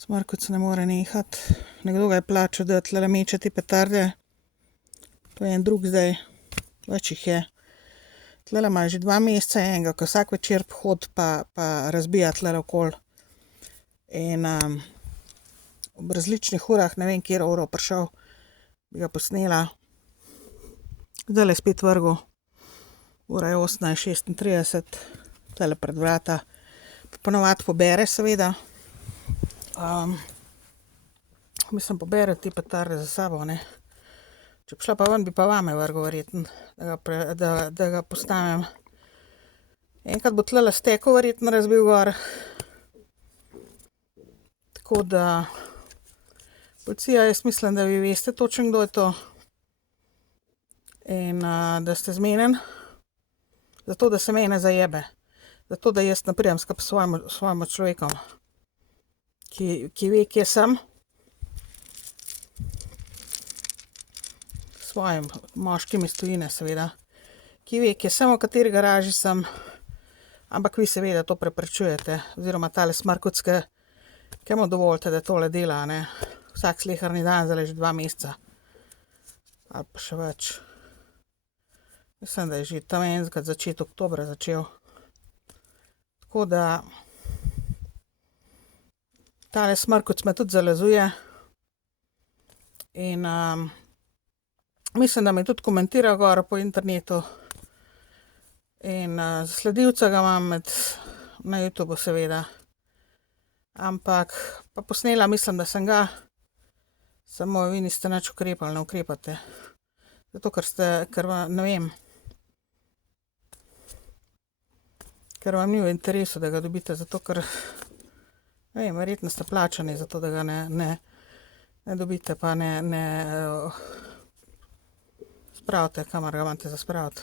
Smrkuc ne more nehati. Nekdo ga je plačal, da tle meče te petarde. To je en drug zdaj. Več jih je. Tle ima že 2 meseca enega, ko vsak večer hodi pa razbija tle okoli. In ob različnih urah, ne vem, katero uro prišel, bi ga posnela. Zdajle spet vrgel. Ura je 18:36, tule pred vrata. Ponavadi pobere, seveda. Mislim, pobere te petarde za sabo, ne. Če bi šla pa ven, bi pa vame vrgel verjetno, da ga postavim. Enkrat bo tlele stekel verjetno razbil gor. Tako da policija, jaz mislim, da vi veste točno, kdo je to. In da ste zmenjeni. Zato, da se mene zajebe. Zato, da jaz ne pridem skupaj s svojim človekom, ki ve, kje sem. Svojim moškim iz tujine, seveda. Ki ve, kje sem, v kateri garaži sem. Ampak vi seveda to preprečujete. Oziroma tale Smrkuc, ki mu dovolite, da tole dela, ne. Vsak sleherni dan, zdajle že 2 meseca. Ali pa še več. Mislim, da je že tam enkrat začetek oktobra začel. Tako da tale Smrkuc me tudi zalezuje. In mislim, da mi tudi komentira gor po internetu. In sledilca ga imam na YouTubu, seveda. Ampak pa posnela mislim, da sem ga. Samo vi niste nič ukrepali, ne ukrepate. Zato, ker ne vem. Ker vam ni v interesu, da ga dobite, zato ker, ne vem, verjetno ste plačani za to, da ga ne dobite, pa ne spravite, kamor ga imate za spraviti.